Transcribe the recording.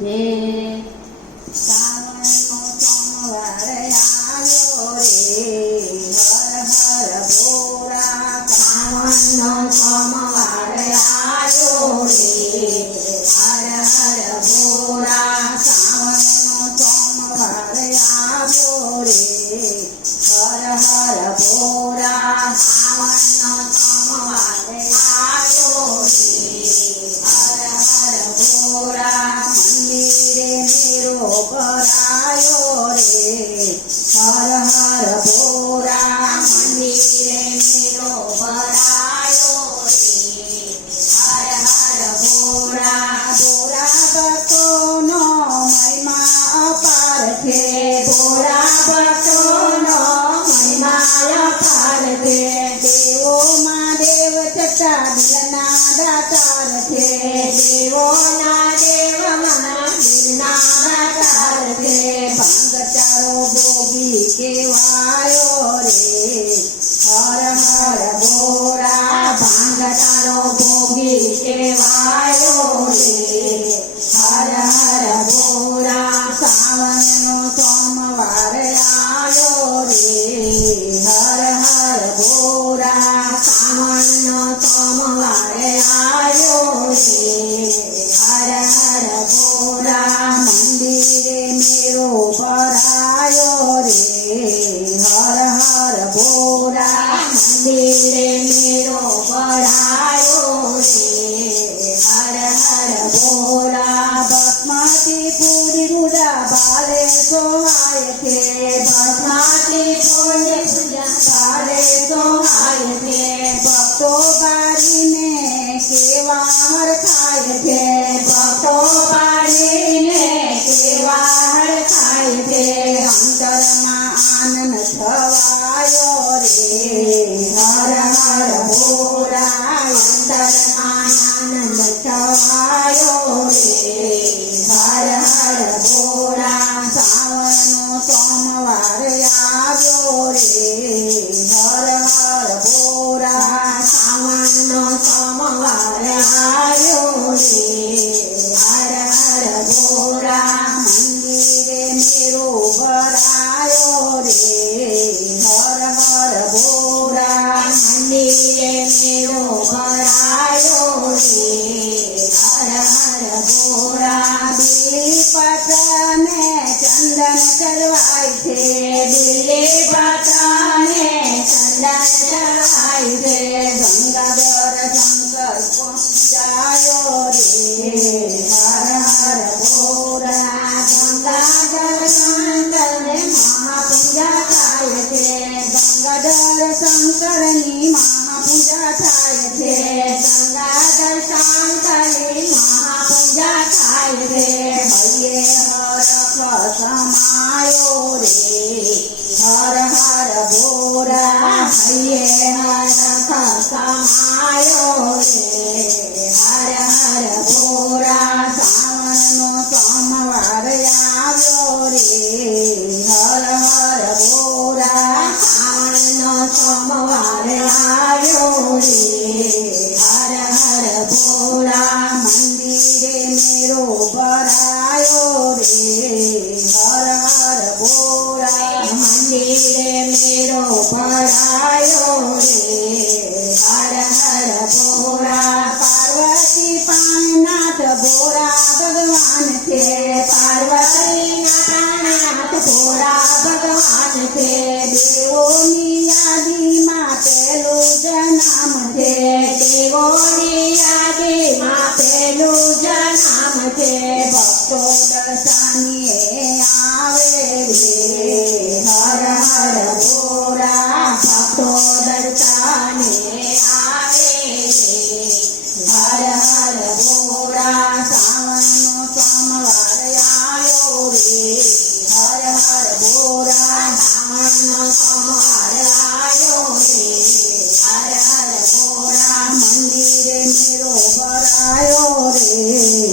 છે। શ્રાવણનો સોમવાર આવ્યો રે, હર હર ભોળા। શ્રાવણનો સોમવાર આવ્યો રે, હર હર ભોળા। શ્રાવણનો સોમવાર આવ્યો રે, હર હર ભોળા। શ્રાવણનો સોમવાર આવ્યો રે, હર હર ભોળા। મંદિરે મેરો ભરાયો રે, હર હર ભોળા। મંદિરે મેરો ભરાયો રે, હર હર ભોળા। ભોળા ભક્તોનો મહિમા અપાર છે, ભોળા ભક્તોનો મહિમા અપાર છે। દેવોમાં દેવ છતાં દિલના દાતાર છે, દેવોના દેવમાં દિલના દાતાર છે। ભાંગ ચારો ભોગી કેવાયો રે, હર હર ભોળા। ભાંગ ચારો ભોગી કેવાયો રે, હર હર ભોળા। શ્રાવણનો સોમવાર આવ્યો રે, હર હર ભોળા। શ્રાવણનો સોમવાર આવ્યો રે, હર હર ભોળા। મંદિરે મેરો ભરાયો રે, હર હર ભોળા। મંદિરે મેરો ભરાયો રે, હર હર ભોળા। ભસ્માથી પૂરી પૂજા ભારે સોહાય છે, ભસ્માથી પૂરી પૂજા ભારે સોહાય છે। ભક્તો બારીને કેવા હરખાય છે, ભક્તો બારીને કેવા હરખાય છે। અંતરમાં આનંદ છવાયો રે, હર હર ભોળા। અંતરમાં આનંદ છવાયો રે, હર હર ભોળા। શ્રાવણનો સોમવાર આવ્યો રે, હર હર ભોળા। શ્રાવણનો સોમવાર આવ્યો રે, હર હર ભોળા। મંદિરે મેરો ભરાયો રે, હર હર ભોળા। મંદિરે મેરો ભરાયો રે, હર હર ભોળા। બીલીપત્રને ચંદન ચડવાય છે, બીલીપત્રને ચંદન ચડવાય છે। ગંગાધર શંકર પૂજાયો રે, હર હર ભોળા। ગંગાધર શંકરને મહાપૂજા થાય છે, ગંગાધર શંકરની મહાપૂજા થાય છે। ગંગાધર શંકરની મહાપૂજા થાય છે। હૈયે હરખ સમાયો રે, હર હર ભોળા। હૈયે હરખ સમાયો રે, હર હર ભોળા। શ્રાવણનો સોમવાર આવ્યો રે, હર હર ભોળા। શ્રાવણનો સોમવાર આવ્યો રે, હર હર ભોળા। મંદિરે મેરો ભરાયો રે, હર હર ભોળા। મંદિરે મેરો ભરાયો રે, હર હર ભોળા। પાર્વતી પાણીનાથ ભોળા ભગવાન છે, પાર્વતીના પ્રાણનાથ ભોળા ભગવાન છે। દેવોની યાદીમાં પેલું જ નામ છે, દેવોની યાદીમાં પેલું જ નામ છે। ભક્તો દર્શનીએ આવે રે, હર હર ભોળા। ભક્તો દર્શને આવે રે, હર હર ભોળા। શ્રાવણનો સોમવાર આવ્યો રે, હર હર ભોળા। શ્રાવણનો સોમવાર આવ્યો રે, હર હર ભોળા। મંદિરે મેરો ભરાયો રે,